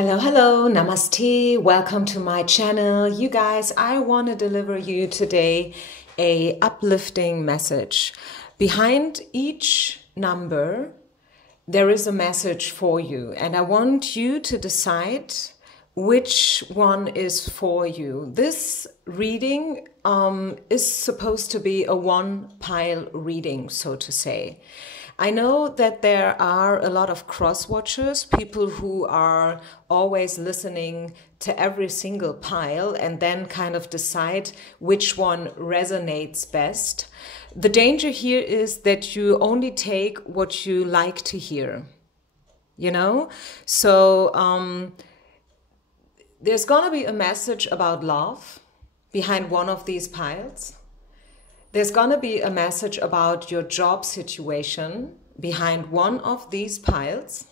Hello, namaste, welcome to my channel. You guys, I want to deliver you today a uplifting message. Behind each number, there is a message for you, and I want you to decide which one is for you. This reading is supposed to be a one-pile reading, so to say. I know that there are a lot of cross-watchers, people who are always listening to every single pile and then kind of decide which one resonates best. The danger here is that you only take what you like to hear, you know? So there's gonna be a message about love behind one of these piles. There's going to be a message about your job situation behind one of these piles.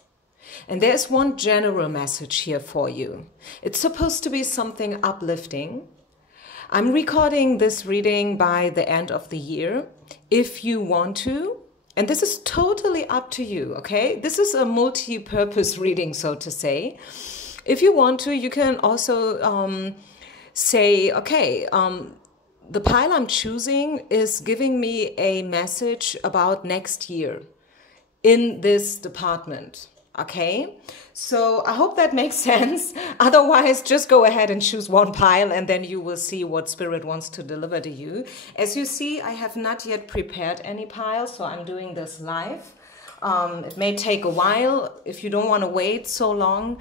And there's one general message here for you. It's supposed to be something uplifting. I'm recording this reading by the end of the year. If you want to, and this is totally up to you, okay? This is a multi-purpose reading, so to say. If you want to, you can also say, okay, the pile I'm choosing is giving me a message about next year in this department, okay? So I hope that makes sense. Otherwise, just go ahead and choose one pile and then you will see what Spirit wants to deliver to you. As you see, I have not yet prepared any piles, so I'm doing this live. It may take a while. If you don't want to wait so long,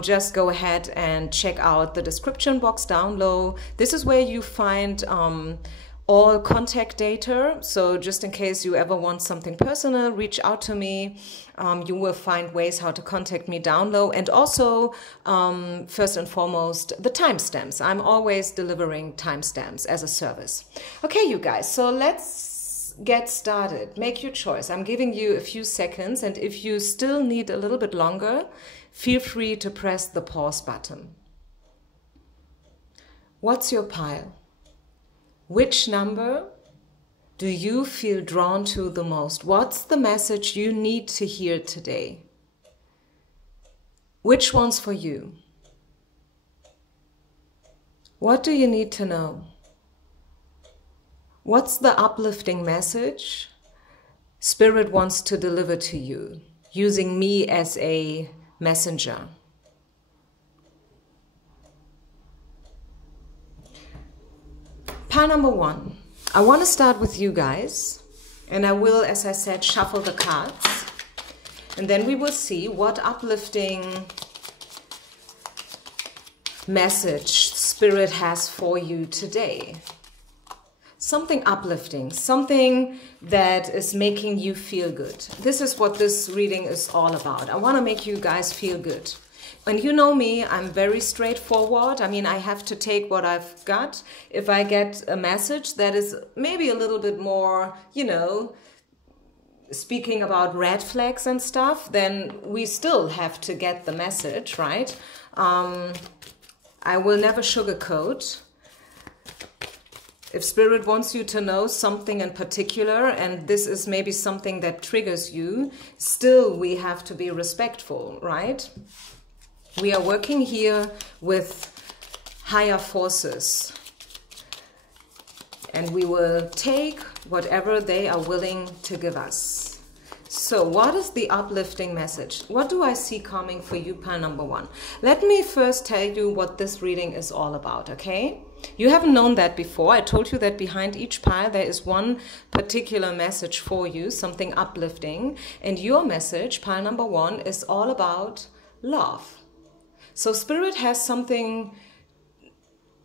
just go ahead and check out the description box down low. This is where you find all contact data. So just in case you ever want something personal, reach out to me. You will find ways how to contact me down low. And also, first and foremost, the timestamps. I'm always delivering timestamps as a service. Okay, you guys, so let's get started. Make your choice. I'm giving you a few seconds, and if you still need a little bit longer, feel free to press the pause button. What's your pile? Which number do you feel drawn to the most? What's the message you need to hear today? Which one's for you? What do you need to know? What's the uplifting message Spirit wants to deliver to you, using me as a messenger? Pile number one. I want to start with you guys, and I will, as I said, shuffle the cards, and then we will see what uplifting message Spirit has for you today. Something uplifting, something that is making you feel good. This is what this reading is all about. I want to make you guys feel good. And you know me, I'm very straightforward. I mean, I have to take what I've got. If I get a message that is maybe a little bit more, you know, speaking about red flags and stuff, then we still have to get the message, right? I will never sugarcoat. If Spirit wants you to know something in particular, and this is maybe something that triggers you, still we have to be respectful, right? We are working here with higher forces, and we will take whatever they are willing to give us. So what is the uplifting message? What do I see coming for you, pile number one? Let me first tell you what this reading is all about, okay? You haven't known that before. I told you that behind each pile there is one particular message for you, something uplifting. And your message, pile number one, is all about love. So Spirit has something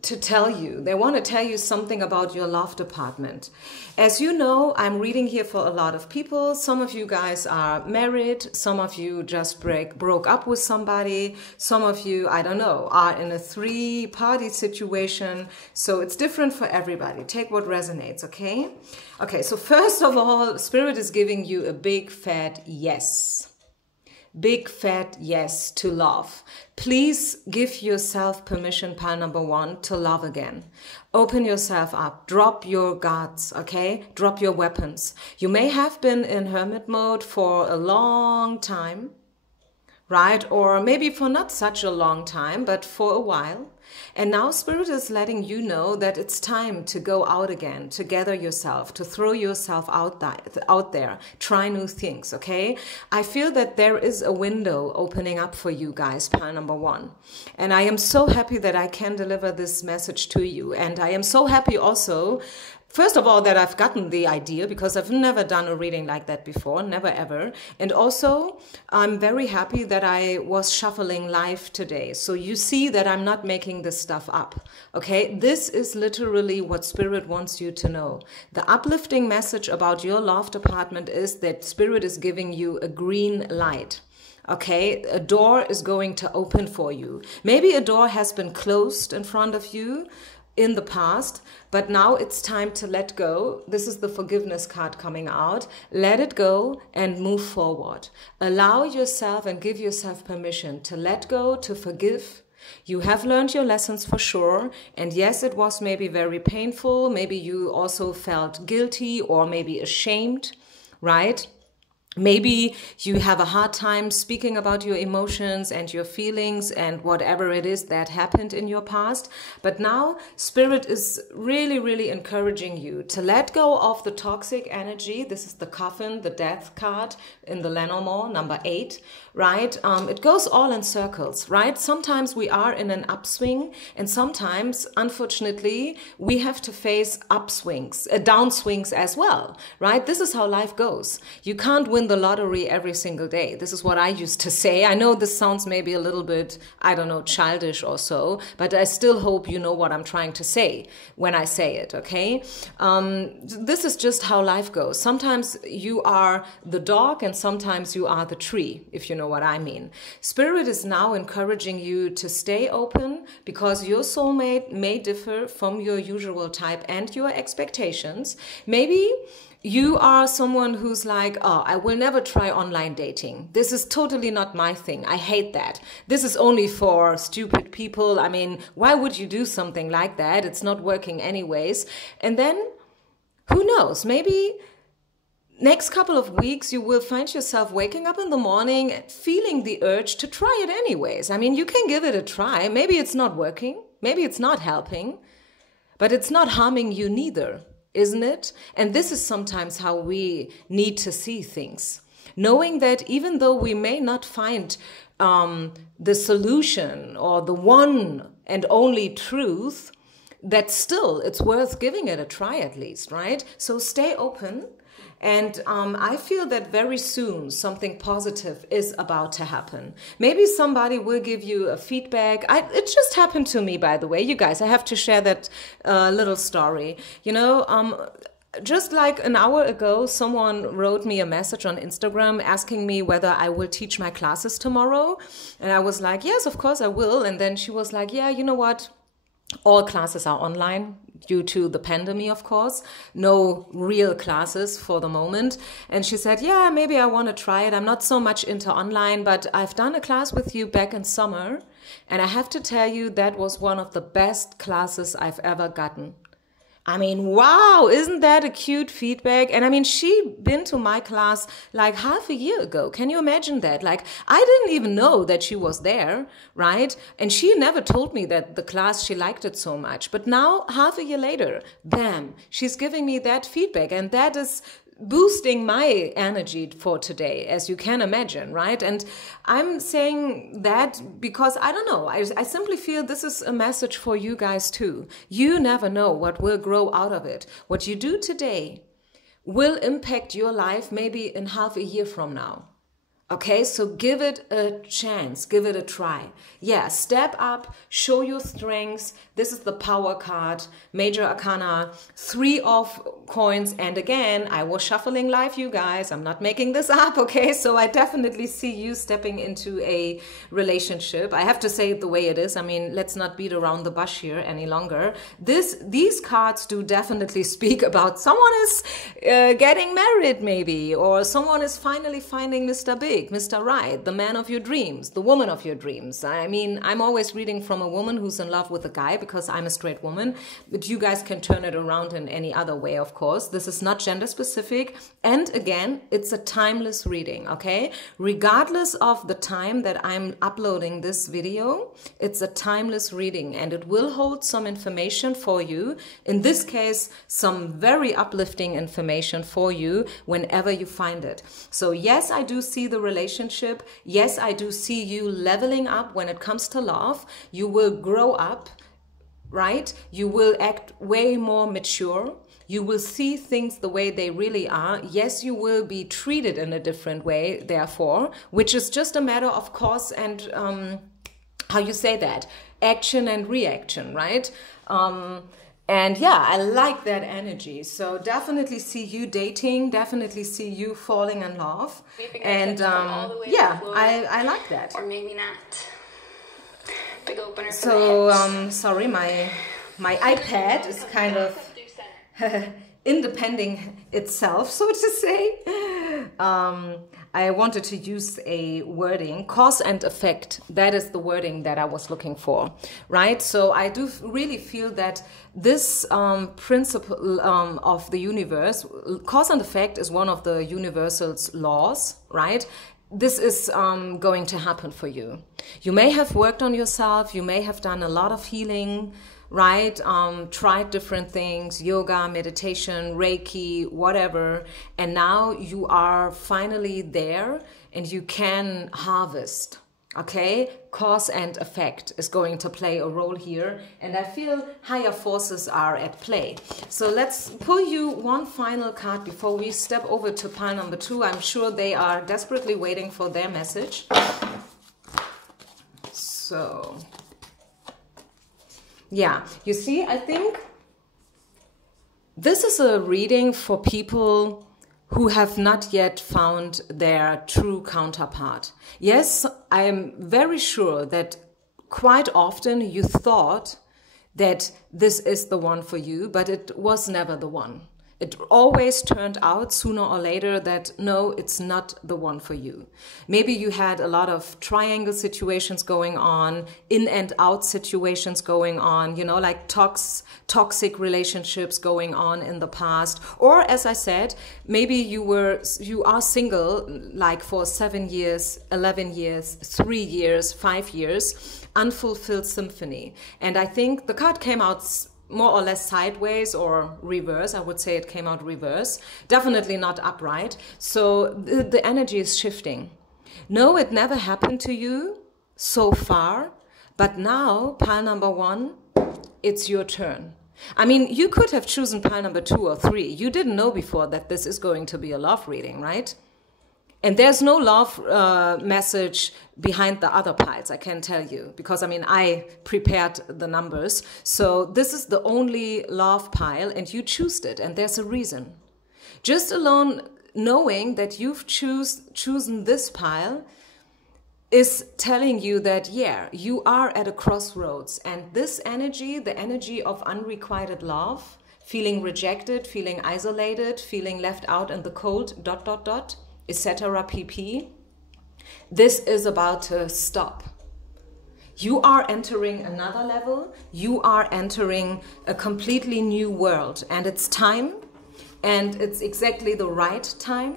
to tell you. They want to tell you something about your love department. As you know, I'm reading here for a lot of people. Some of you guys are married. Some of you just broke up with somebody. Some of you, I don't know, are in a three-party situation. So it's different for everybody. Take what resonates, okay? Okay, so first of all, Spirit is giving you a big fat yes. Big fat yes to love. Please give yourself permission, pile number one, to love again. Open yourself up. Drop your guards, okay? Drop your weapons. You may have been in hermit mode for a long time, right? Or maybe for not such a long time, but for a while. And now Spirit is letting you know that it's time to go out again, to gather yourself, to throw yourself out there, try new things, okay? I feel that there is a window opening up for you guys, pile number 1. And I am so happy that I can deliver this message to you. And I am so happy also, first of all, that I've gotten the idea, because I've never done a reading like that before, never ever. And also, I'm very happy that I was shuffling live today. So you see that I'm not making this stuff up, okay? This is literally what Spirit wants you to know. The uplifting message about your love department is that Spirit is giving you a green light. Okay, a door is going to open for you. Maybe a door has been closed in front of you in the past, but now it's time to let go. This is the forgiveness card coming out. Let it go and move forward. Allow yourself and give yourself permission to let go, to forgive. You have learned your lessons for sure. And yes, it was maybe very painful. Maybe you also felt guilty or maybe ashamed, right? Maybe you have a hard time speaking about your emotions and your feelings and whatever it is that happened in your past. But now Spirit is really, really encouraging you to let go of the toxic energy. This is the coffin, the death card in the Lenormand, number 8, right? It goes all in circles, right? Sometimes we are in an upswing, and sometimes, unfortunately, we have to face upswings, downswings as well, right? This is how life goes. You can't win the lottery every single day. This is what I used to say. I know this sounds maybe a little bit, I don't know, childish or so, but I still hope you know what I'm trying to say when I say it, okay? This is just how life goes. Sometimes you are the dog and sometimes you are the tree, if you know what I mean. Spirit is now encouraging you to stay open, because your soulmate may differ from your usual type and your expectations. Maybe you are someone who's like, oh, I will never try online dating. This is totally not my thing. I hate that. This is only for stupid people. I mean, why would you do something like that? It's not working anyways. And then, who knows? Maybe next couple of weeks, you will find yourself waking up in the morning feeling the urge to try it anyways. I mean, you can give it a try. Maybe it's not working. Maybe it's not helping. But it's not harming you neither, isn't it? And this is sometimes how we need to see things. Knowing that even though we may not find the solution or the one and only truth, that still it's worth giving it a try at least, right? So stay open. And I feel that very soon something positive is about to happen. Maybe somebody will give you a feedback. It just happened to me, by the way. You guys, I have to share that little story. You know, just like an hour ago, someone wrote me a message on Instagram asking me whether I will teach my classes tomorrow. And I was like, yes, of course I will. And then she was like, yeah, you know what? All classes are online due to the pandemic, of course. No real classes for the moment. And she said, yeah, maybe I want to try it. I'm not so much into online, but I've done a class with you back in summer. And I have to tell you, that was one of the best classes I've ever gotten. I mean, wow, isn't that a cute feedback? And I mean, she'd been to my class like half a year ago. Can you imagine that? Like, I didn't even know that she was there, right? And she never told me that the class, she liked it so much. But now, half a year later, bam, she's giving me that feedback. And that is boosting my energy for today, as you can imagine, right? And I'm saying that because, I don't know, I simply feel this is a message for you guys too. You never know what will grow out of it. What you do today will impact your life maybe in half a year from now. Okay, so give it a chance, give it a try. Yeah, step up, show your strengths. This is the power card, Major Arcana, 3 of coins. And again, I was shuffling live, you guys. I'm not making this up, okay? So I definitely see you stepping into a relationship. I have to say it the way it is. I mean, let's not beat around the bush here any longer. These cards do definitely speak about someone is getting married maybe, or someone is finally finding Mr. Big. big, Mr. Right, the man of your dreams, the woman of your dreams. I mean, I'm always reading from a woman who's in love with a guy because I'm a straight woman, but you guys can turn it around in any other way, of course. This is not gender specific. And again, it's a timeless reading, okay? Regardless of the time that I'm uploading this video, it's a timeless reading and it will hold some information for you. In this case, some very uplifting information for you whenever you find it. So yes, I do see the relationship. Yes, I do see you leveling up when it comes to love. You will grow up, right? You will act way more mature. You will see things the way they really are. Yes, you will be treated in a different way, therefore, which is just a matter of course and, how you say that? Action and reaction, right? And yeah, I like that energy. So definitely see you dating, definitely see you falling in love. And yeah, I like that. Or maybe not. Big opener. So sorry, my iPad is kind of independent itself, so to say. I wanted to use a wording, cause and effect. That is the wording that I was looking for, right? So I do really feel that this principle of the universe, cause and effect is one of the universal's laws, right? This is going to happen for you. You may have worked on yourself, you may have done a lot of healing, right? Tried different things, yoga, meditation, Reiki, whatever. And now you are finally there and you can harvest, okay? Cause and effect is going to play a role here. And I feel higher forces are at play. So let's pull you one final card before we step over to pile number 2. I'm sure they are desperately waiting for their message. So yeah, you see, I think this is a reading for people who have not yet found their true counterpart. Yes, I am very sure that quite often you thought that this is the one for you, but it was never the one. It always turned out sooner or later that no, it's not the one for you. Maybe you had a lot of triangle situations going on, in and out situations going on, you know, like toxic relationships going on in the past. Or as I said, maybe you are single like for 7 years, 11 years, 3 years, 5 years, unfulfilled symphony. And I think the card came out more or less sideways or reverse. I would say it came out reverse. Definitely not upright. So the energy is shifting. No, it never happened to you so far. But now, pile number 1, it's your turn. I mean, you could have chosen pile number 2 or 3. You didn't know before that this is going to be a love reading, right? And there's no love message behind the other piles, I can tell you, because I mean, I prepared the numbers. So this is the only love pile and you choose it and there's a reason. Just alone knowing that you've chosen this pile is telling you that, yeah, you are at a crossroads and this energy, the energy of unrequited love, feeling rejected, feeling isolated, feeling left out in the cold, ... etc. pp. This is about to stop. You are entering another level. You are entering a completely new world. And it's time. And it's exactly the right time.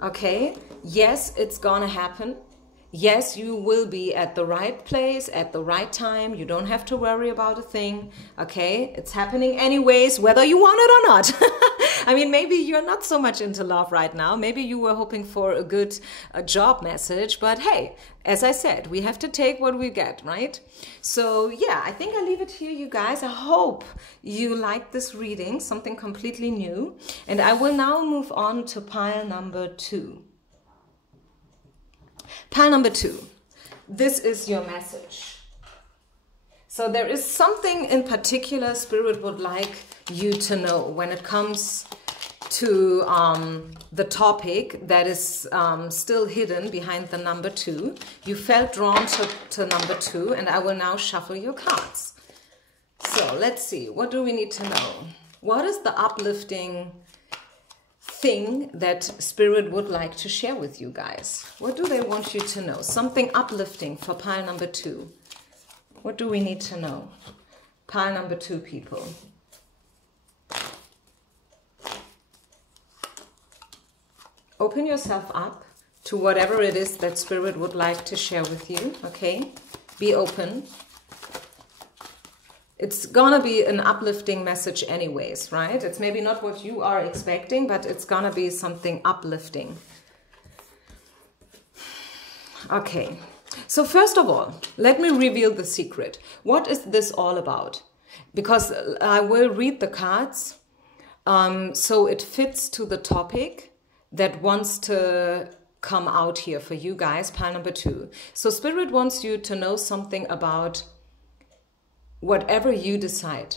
Okay? Yes, it's gonna happen. Yes, you will be at the right place, at the right time. You don't have to worry about a thing, okay? It's happening anyways, whether you want it or not. I mean, maybe you're not so much into love right now. Maybe you were hoping for a good job message. But hey, as I said, we have to take what we get, right? So yeah, I think I'll leave it here, you guys. I hope you like this reading, something completely new. And I will now move on to pile number 2. Pile number 2, this is your message. So there is something in particular Spirit would like you to know when it comes to the topic that is still hidden behind the number 2. You felt drawn to number 2 and I will now shuffle your cards. So let's see, what do we need to know? What is the uplifting thing that Spirit would like to share with you guys? What do they want you to know? Something uplifting for pile number 2. What do we need to know? Pile number 2, people. Open yourself up to whatever it is that Spirit would like to share with you, okay? Be open. It's gonna be an uplifting message anyways, right? It's maybe not what you are expecting, but it's gonna be something uplifting. Okay, so first of all, let me reveal the secret. What is this all about? Because I will read the cards so it fits to the topic that wants to come out here for you guys, pile number 2. So Spirit wants you to know something about whatever you decide,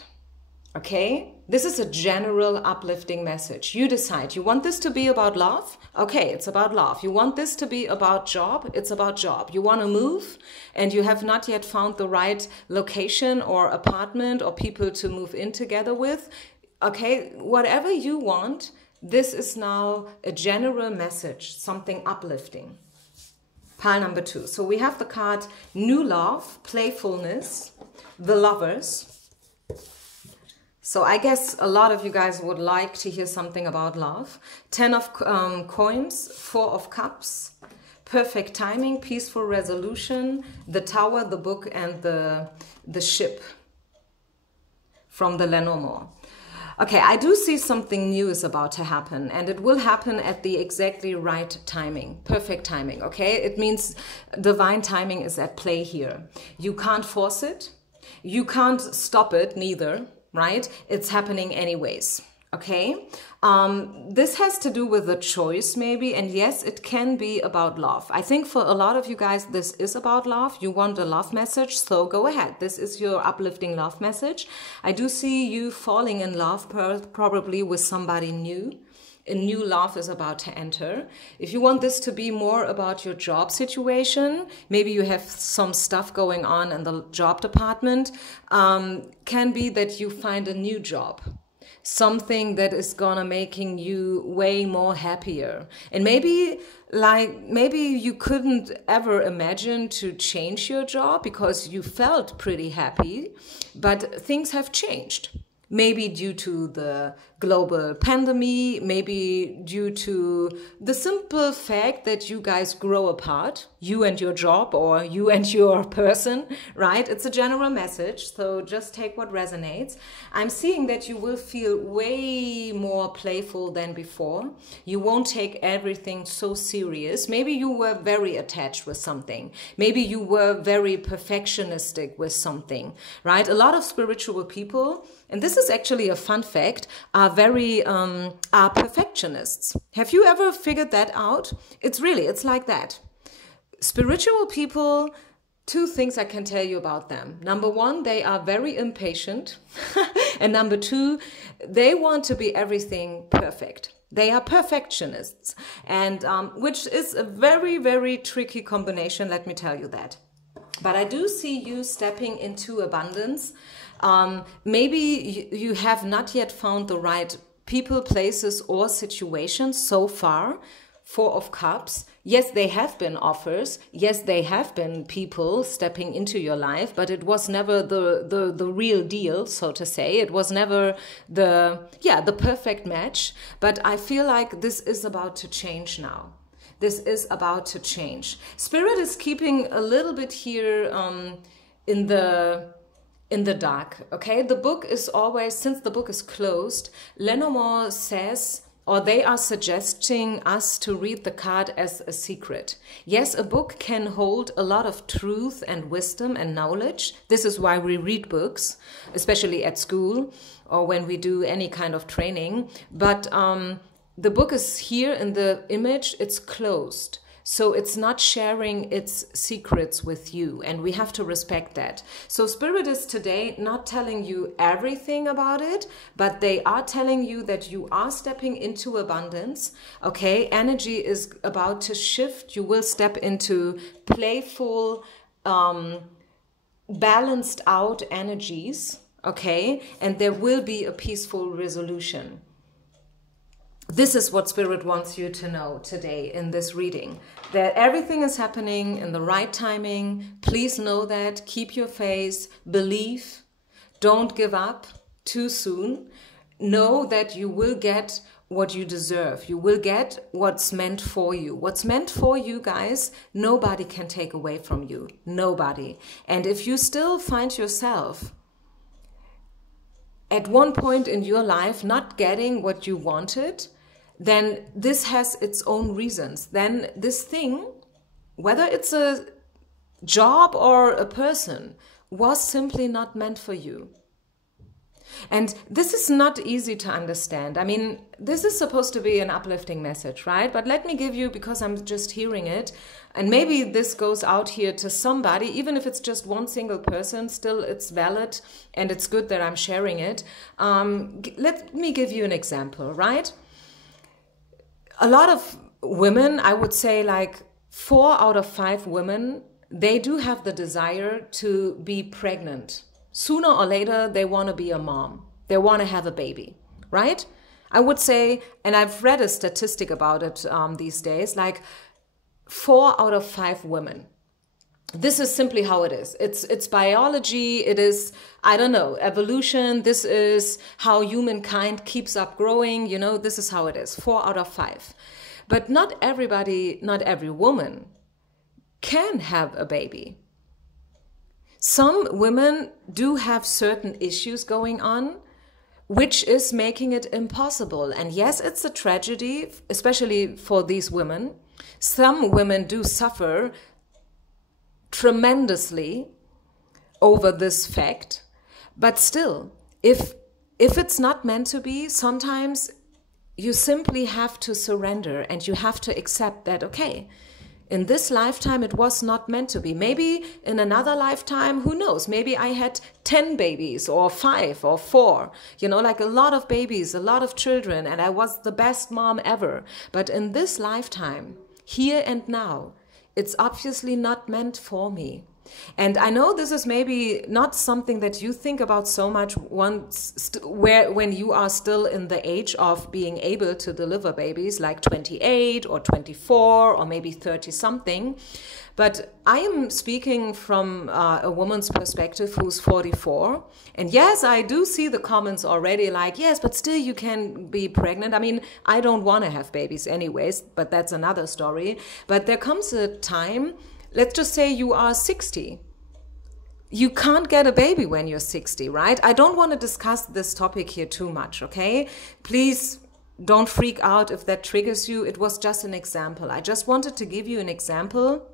okay? This is a general uplifting message. You decide. You want this to be about love? Okay, it's about love. You want this to be about job? It's about job. You want to move and you have not yet found the right location or apartment or people to move in together with? Okay, whatever you want, this is now a general message, something uplifting. Pile number 2. So we have the card New Love, Playfulness, The Lovers. So I guess a lot of you guys would like to hear something about love. 10 of coins, 4 of cups, perfect timing, peaceful resolution, the Tower, the book, and the ship from the Lenormand. Okay, I do see something new is about to happen, and it will happen at the exactly right timing, perfect timing, okay? It means divine timing is at play here. You can't force it. You can't stop it neither, right? It's happening anyways, okay? This has to do with a choice maybe, and yes, it can be about love. I think for a lot of you guys, this is about love. You want a love message, so go ahead. This is your uplifting love message. I do see you falling in love probably with somebody new. A new love is about to enter. If you want this to be more about your job situation, maybe you have some stuff going on in the job department, can be that you find a new job. Something that is gonna making you way more happier. And maybe you couldn't ever imagine to change your job because you felt pretty happy, but things have changed. Maybe due to the global pandemic, maybe due to the simple fact that you guys grow apart, you and your job or you and your person, right? It's a general message, so just take what resonates. I'm seeing that you will feel way more playful than before. You won't take everything so serious. Maybe you were very attached with something. Maybe you were very perfectionistic with something, right? A lot of spiritual people, and this is actually a fun fact, are perfectionists. Have you ever figured that out? It's like that. Spiritual people, 2 things I can tell you about them. Number 1, they are very impatient. And number 2, they want to be everything perfect. They are perfectionists, and which is a very, very tricky combination, let me tell you that. But I do see you stepping into abundance. Maybe you have not yet found the right people, places, or situations so far. 4 of Cups. Yes, they have been offers. Yes, they have been people stepping into your life, but it was never the real deal, so to say. It was never the perfect match. But I feel like this is about to change now. This is about to change. Spirit is keeping a little bit here in the dark, okay? The book is always, since the book is closed, Lenormand says, or they are suggesting us to read the card as a secret. Yes, a book can hold a lot of truth and wisdom and knowledge. This is why we read books, especially at school or when we do any kind of training. But the book is here in the image, it's closed. So it's not sharing its secrets with you, and we have to respect that. So Spirit is today not telling you everything about it, but they are telling you that you are stepping into abundance, okay? Energy is about to shift. You will step into playful, balanced out energies, okay? And there will be a peaceful resolution. this is what Spirit wants you to know today in this reading, that everything is happening in the right timing. Please know that. Keep your faith. Believe. Don't give up too soon. Know that you will get what you deserve. You will get what's meant for you. What's meant for you, guys, nobody can take away from you. Nobody. And if you still find yourself at one point in your life not getting what you wanted, then this has its own reasons. Then this thing, whether it's a job or a person, was simply not meant for you. And this is not easy to understand. I mean, this is supposed to be an uplifting message, right? But let me give you, because I'm just hearing it, and maybe this goes out here to somebody, even if it's just one single person, still it's valid and it's good that I'm sharing it. Let me give you an example, right? A lot of women, I would say like 4 out of 5 women, they do have the desire to be pregnant. Sooner or later, they want to be a mom. They want to have a baby, right? I would say, and I've read a statistic about it these days, like 4 out of 5 women. This is simply how it is. It's biology. It is, I don't know, evolution. This is how humankind keeps up growing. You know, this is how it is. 4 out of 5. But not everybody, not every woman can have a baby. Some women do have certain issues going on, which is making it impossible. And yes, it's a tragedy, especially for these women. Some women do suffer tremendously over this fact, but still, if it's not meant to be, sometimes you simply have to surrender and you have to accept that, okay, in this lifetime it was not meant to be. Maybe in another lifetime, who knows, maybe I had 10 babies or 5 or 4, you know, like a lot of babies, a lot of children, and I was the best mom ever. But in this lifetime, here and now, it's obviously not meant for me. And I know this is maybe not something that you think about so much when you are still in the age of being able to deliver babies, like 28 or 24 or maybe 30 something. But I am speaking from a woman's perspective who's 44. And yes, I do see the comments already like, yes, but still you can be pregnant. I mean, I don't want to have babies anyways, but that's another story. But there comes a time, let's just say you are 60. You can't get a baby when you're 60, right? I don't want to discuss this topic here too much, okay? Please don't freak out if that triggers you. It was just an example. I just wanted to give you an example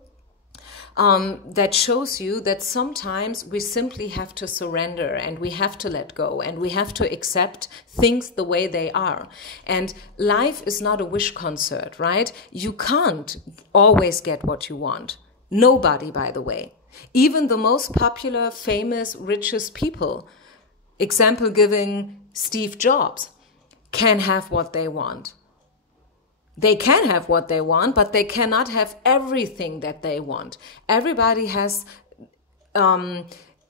that shows you that sometimes we simply have to surrender and we have to let go and we have to accept things the way they are. And life is not a wish concert, right? You can't always get what you want. Nobody, by the way. Even the most popular, famous, richest people, example giving Steve Jobs, can have what they want. They can have what they want, but they cannot have everything that they want. Everybody has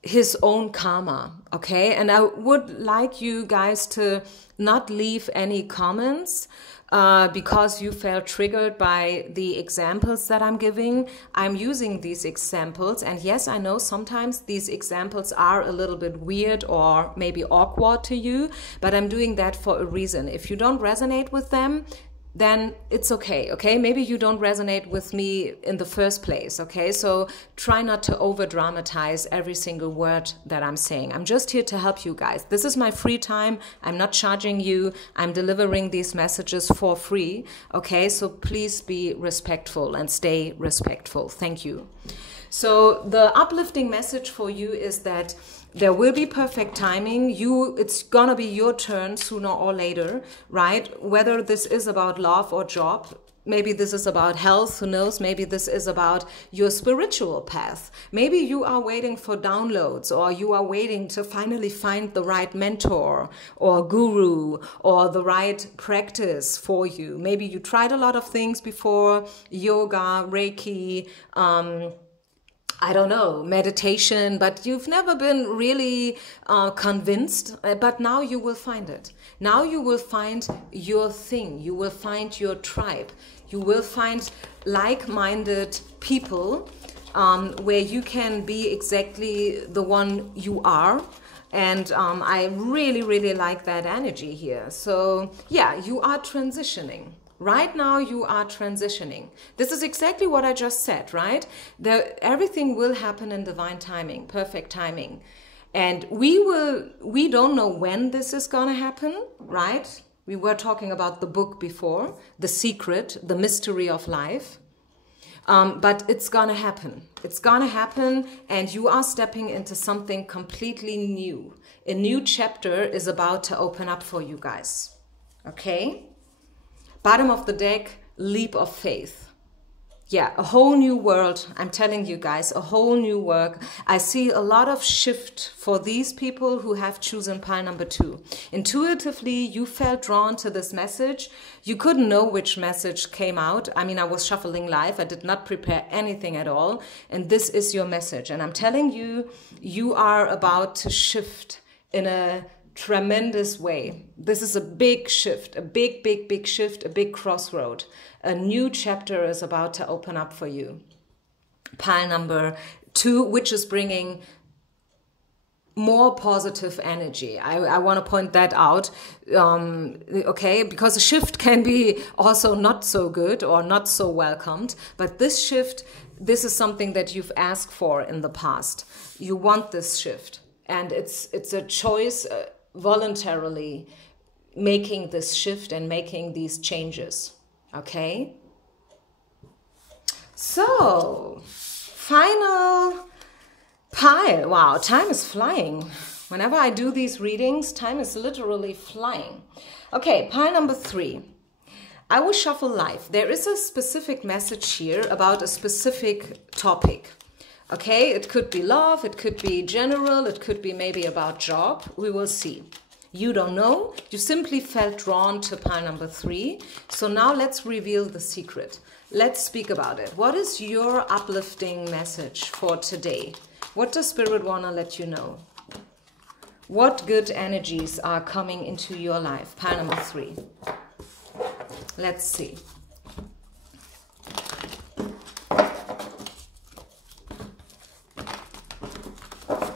his own karma, okay? And I would like you guys to not leave any comments because you felt triggered by the examples that I'm giving. I'm using these examples, and yes, I know sometimes these examples are a little bit weird or maybe awkward to you, but I'm doing that for a reason. If you don't resonate with them, then it's okay, okay? Maybe you don't resonate with me in the first place, okay? So try not to over-dramatize every single word that I'm saying. I'm just here to help you guys. This is my free time. I'm not charging you. I'm delivering these messages for free, okay? So please be respectful and stay respectful. Thank you. So the uplifting message for you is that there will be perfect timing. It's gonna be your turn sooner or later, right? Whether this is about love or job, maybe this is about health, who knows? Maybe this is about your spiritual path. Maybe you are waiting for downloads, or you are waiting to finally find the right mentor or guru or the right practice for you. Maybe you tried a lot of things before, yoga, Reiki, I don't know, meditation, but you've never been really convinced, but now you will find it. Now you will find your thing. You will find your tribe. You will find like-minded people where you can be exactly the one you are. And I really, really like that energy here. So yeah, you are transitioning. Right now you are transitioning. This is exactly what I just said, right? Everything will happen in divine timing, perfect timing. And we don't know when this is gonna happen, right? We were talking about the book before, The Secret, The Mystery of Life. But it's gonna happen. It's gonna happen, and you are stepping into something completely new. A new chapter is about to open up for you guys, okay? Bottom of the deck, leap of faith. Yeah, a whole new world. I'm telling you guys, a whole new work. I see a lot of shift for these people who have chosen pile number 2. Intuitively, you felt drawn to this message. You couldn't know which message came out. I mean, I was shuffling live. I did not prepare anything at all. And this is your message. And I'm telling you, you are about to shift in a tremendous way. This is a big shift, a big, big, big shift, a big crossroad. A new chapter is about to open up for you. Pile number 2, which is bringing more positive energy. I want to point that out, okay, because a shift can be also not so good or not so welcomed, but this shift, this is something that you've asked for in the past. You want this shift, and it's a choice, voluntarily making this shift and making these changes, okay? So, final pile. Wow, time is flying. Whenever I do these readings, time is literally flying. Okay, pile number 3. I will shuffle live. There is a specific message here about a specific topic. Okay, it could be love, it could be general, it could be maybe about job. We will see. You don't know. You simply felt drawn to pile number 3. So now let's reveal the secret. Let's speak about it. What is your uplifting message for today? What does Spirit want to let you know? What good energies are coming into your life? Pile number 3. Let's see.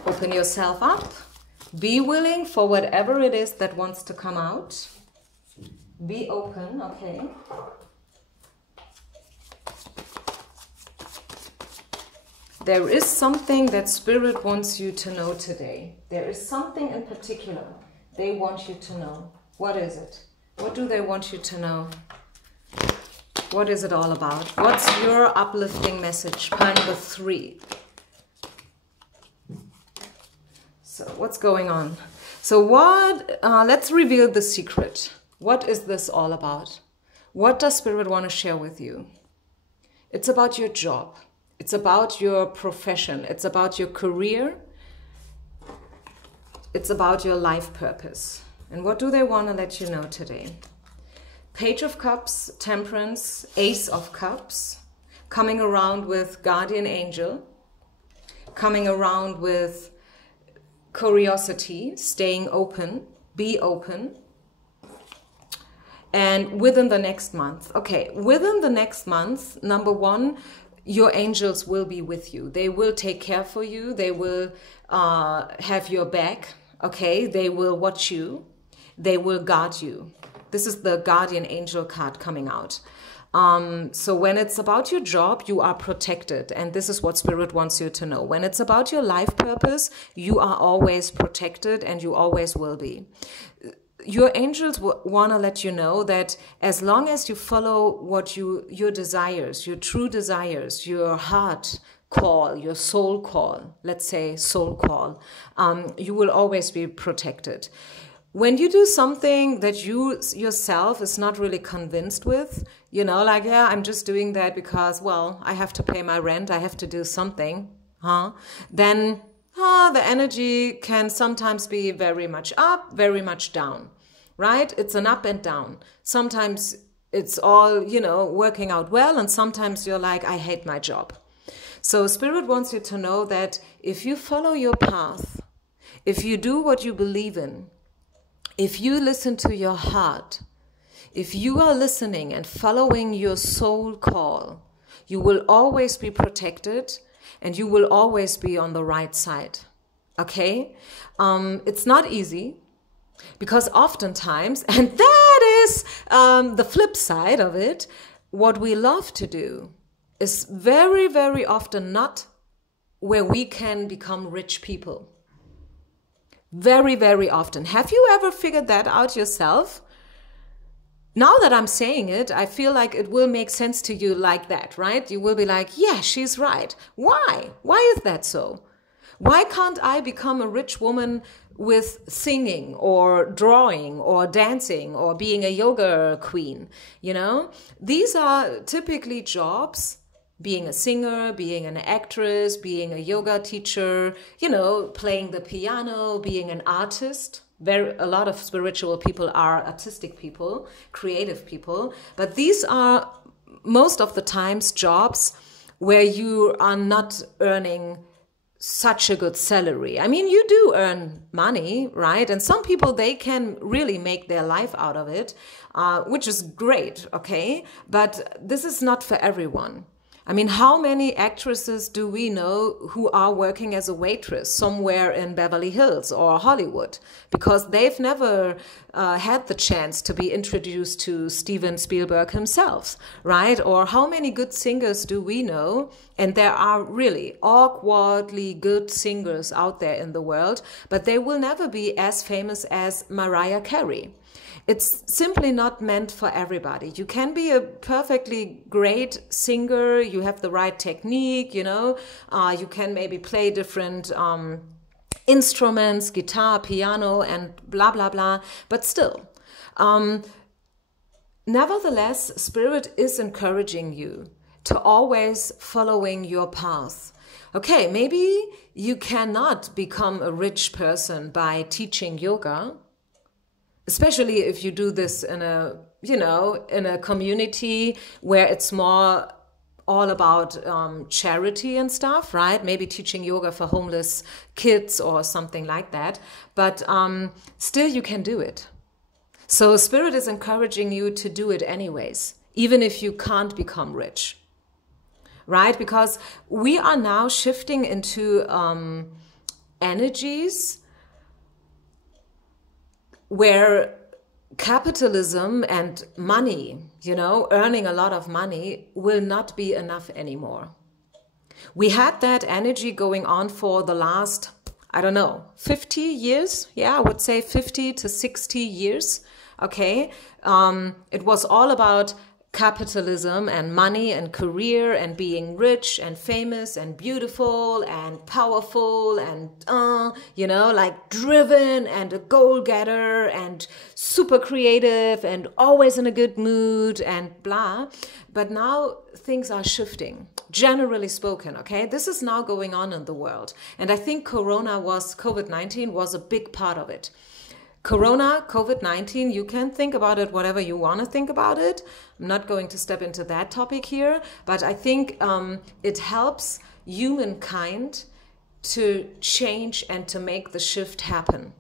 Open yourself up. Be willing for whatever it is that wants to come out. Be open, okay. There is something that Spirit wants you to know today. There is something in particular they want you to know. What is it? What do they want you to know? What is it all about? What's your uplifting message? Pile number 3. So what's going on? So let's reveal the secret. What is this all about? What does Spirit want to share with you? It's about your job. It's about your profession. It's about your career. It's about your life purpose. And what do they want to let you know today? Page of Cups, Temperance, Ace of Cups, coming around with Guardian Angel, coming around with curiosity, staying open, be open. And within the next month, okay, within the next month, number 1, your angels will be with you. They will take care for you. They will have your back, okay? They will watch you. They will guard you. This is the Guardian Angel card coming out. So when it's about your job, you are protected. And this is what Spirit wants you to know. When it's about your life purpose, you are always protected and you always will be. Your angels want to let you know that as long as you follow what your desires, your true desires, your heart call, your soul call, let's say soul call, you will always be protected. When you do something that you yourself is not really convinced with, you know, like, yeah, I'm just doing that because, well, I have to pay my rent, I have to do something, then the energy can sometimes be very much up, very much down, right? It's an up and down. Sometimes it's all, you know, working out well, and sometimes you're like, I hate my job. So Spirit wants you to know that if you follow your path, if you do what you believe in, if you listen to your heart, if you are listening and following your soul call, you will always be protected and you will always be on the right side. Okay? It's not easy because oftentimes, and that is the flip side of it, what we love to do is very, very often not where we can become rich people. Very, very often. Have you ever figured that out yourself? Now that I'm saying it, I feel like it will make sense to you like that, right? You will be like, yeah, she's right. Why? Why is that so? Why can't I become a rich woman with singing or drawing or dancing or being a yoga queen? You know, these are typically jobs, being a singer, being an actress, being a yoga teacher, you know, playing the piano, being an artist. A lot of spiritual people are artistic people, creative people, but these are most of the times jobs where you are not earning such a good salary. I mean, you do earn money, right? And some people, they can really make their life out of it, which is great, okay? But this is not for everyone. I mean, how many actresses do we know who are working as a waitress somewhere in Beverly Hills or Hollywood because they've never had the chance to be introduced to Steven Spielberg himself, right? Or how many good singers do we know? And there are really awkwardly good singers out there in the world, but they will never be as famous as Mariah Carey. It's simply not meant for everybody. You can be a perfectly great singer. You have the right technique, you know. You can maybe play different instruments, guitar, piano, and blah, blah, blah. But still, nevertheless, Spirit is encouraging you to always following your path. Okay, maybe you cannot become a rich person by teaching yoga, especially if you do this in a, you know, in a community where it's more all about charity and stuff, right? Maybe teaching yoga for homeless kids or something like that. But still you can do it. So Spirit is encouraging you to do it anyways, even if you can't become rich, right? Because we are now shifting into energies where capitalism and money, you know, earning a lot of money will not be enough anymore. We had that energy going on for the last, I don't know, 50 years. Yeah, I would say 50 to 60 years. Okay. It was all about capitalism and money and career and being rich and famous and beautiful and powerful and, you know, like driven and a goal-getter and super creative and always in a good mood and blah. But now things are shifting, generally spoken, okay? This is now going on in the world. And I think COVID-19 was a big part of it. COVID-19, you can think about it whatever you want to think about it. I'm not going to step into that topic here, but I think it helps humankind to change and to make the shift happen.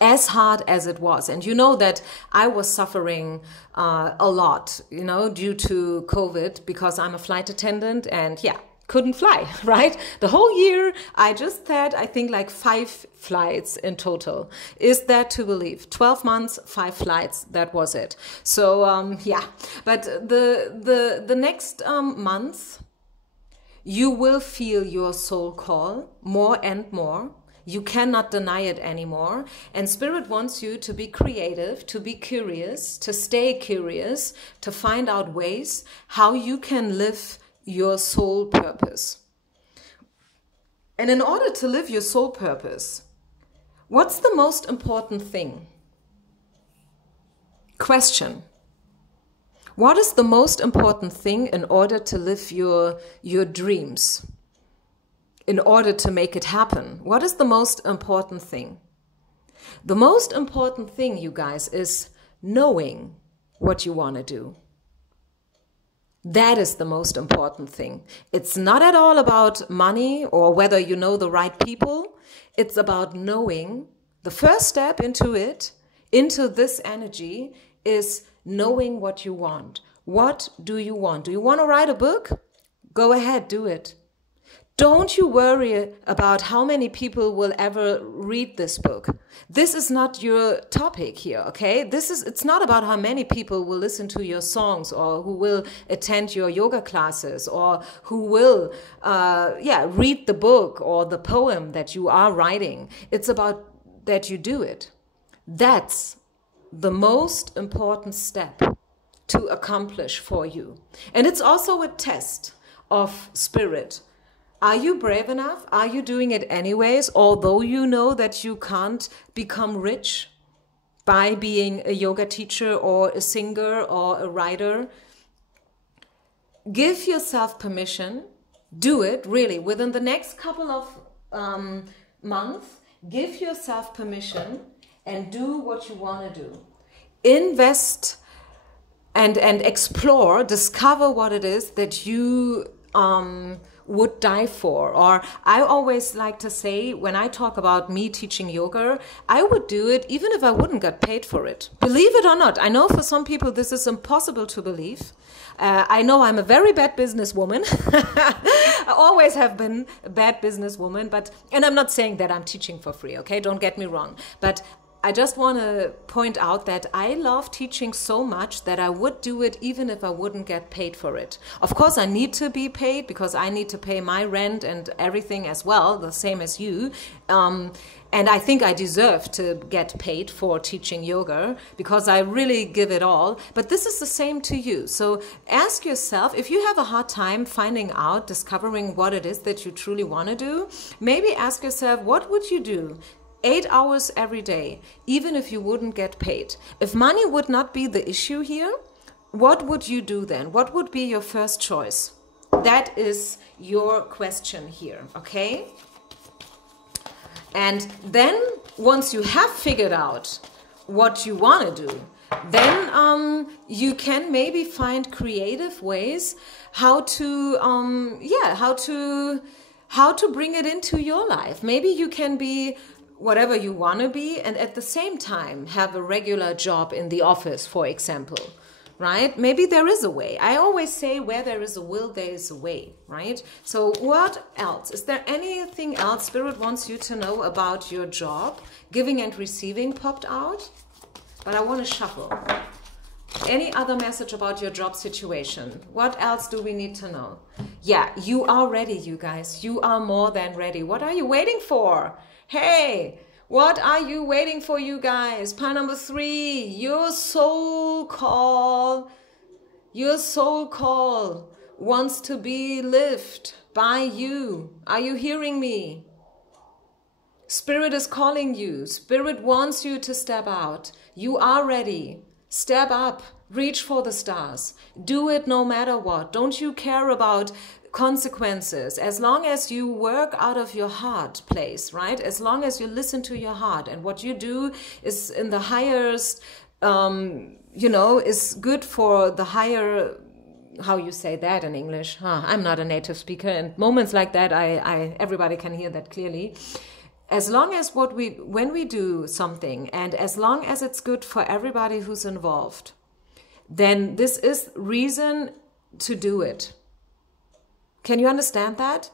As hard as it was. And you know that I was suffering a lot, you know, due to COVID because I'm a flight attendant and yeah, couldn't fly, right? The whole year, I just had, I think, like 5 flights in total. Is that to believe? 12 months, 5 flights, that was it. So, yeah. But the next month, you will feel your soul call more and more. You cannot deny it anymore. And Spirit wants you to be creative, to be curious, to stay curious, to find out ways how you can live your soul purpose. And in order to live your soul purpose, what's the most important thing? Question. What is the most important thing in order to live your dreams? In order to make it happen? What is the most important thing? The most important thing, you guys, is knowing what you want to do. That is the most important thing. It's not at all about money or whether you know the right people. It's about knowing. The first step into this energy, is knowing what you want. What do you want? Do you want to write a book? Go ahead, do it. Don't you worry about how many people will ever read this book. This is not your topic here, okay? It's not about how many people will listen to your songs or who will attend your yoga classes or who will read the book or the poem that you are writing. It's about that you do it. That's the most important step to accomplish for you. And it's also a test of spirit. Are you brave enough? Are you doing it anyways, although you know that you can't become rich by being a yoga teacher or a singer or a writer? Give yourself permission. Do it, really. Within the next couple of months, give yourself permission and do what you want to do. Invest and explore, discover what it is that you would die for. Or I always like to say, when I talk about me teaching yoga, I would do it even if I wouldn't get paid for it. Believe it or not. I know for some people this is impossible to believe. I know I'm a very bad businesswoman. I always have been a bad businesswoman, and I'm not saying that I'm teaching for free, okay? Don't get me wrong. But I just want to point out that I love teaching so much that I would do it even if I wouldn't get paid for it. Of course, I need to be paid because I need to pay my rent and everything as well, the same as you. And I think I deserve to get paid for teaching yoga because I really give it all. But this is the same to you. So ask yourself, if you have a hard time finding out, discovering what it is that you truly want to do, maybe ask yourself, what would you do? 8 hours every day, even if you wouldn't get paid. If money would not be the issue here, what would you do then? What would be your first choice? That is your question here, okay? And then once you have figured out what you want to do, then you can maybe find creative ways how to bring it into your life. Maybe you can be whatever you want to be and at the same time have a regular job in the office, for example, right? Maybe there is a way. I always say where there is a will, there is a way, right? So what else? Is there anything else Spirit wants you to know about your job? Giving and receiving popped out, but I want to shuffle. Any other message about your job situation? What else do we need to know? Yeah, you are ready, you guys. You are more than ready. What are you waiting for? Hey, what are you waiting for, you guys? Pile number 3, your soul call. Your soul call wants to be lived by you. Are you hearing me? Spirit is calling you. Spirit wants you to step out. You are ready. Step up. Reach for the stars. Do it no matter what. Don't you care about consequences, as long as you work out of your heart place, right? As long as you listen to your heart and what you do is in the highest, is good for the higher, how you say that in English? I'm not a native speaker, and moments like that, everybody can hear that clearly. As long as when we do something and as long as it's good for everybody who's involved, then this is reason to do it. Can you understand that?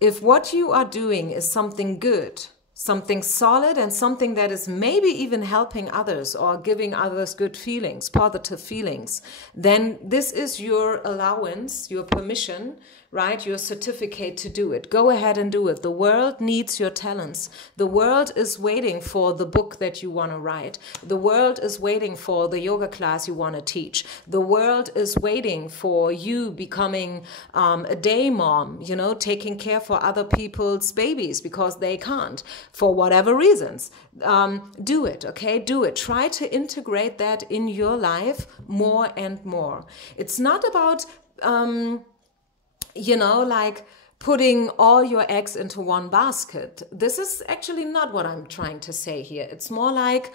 If what you are doing is something good, something solid, and something that is maybe even helping others or giving others good feelings, positive feelings, then this is your allowance, your permission, right? Your certificate to do it. Go ahead and do it. The world needs your talents. The world is waiting for the book that you want to write. The world is waiting for the yoga class you want to teach. The world is waiting for you becoming a day mom, taking care for other people's babies because they can't for whatever reasons. Do it, okay? Do it. Try to integrate that in your life more and more. It's not about like putting all your eggs into one basket. This is actually not what I'm trying to say here. It's more like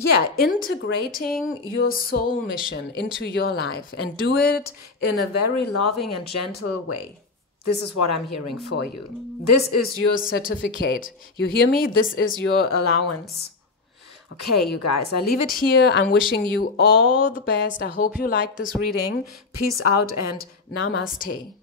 yeah, integrating your soul mission into your life and do it in a very loving and gentle way. This is what I'm hearing for you. This is your certificate. You hear me? This is your allowance. Okay, you guys, I leave it here. I'm wishing you all the best. I hope you like this reading. Peace out and namaste.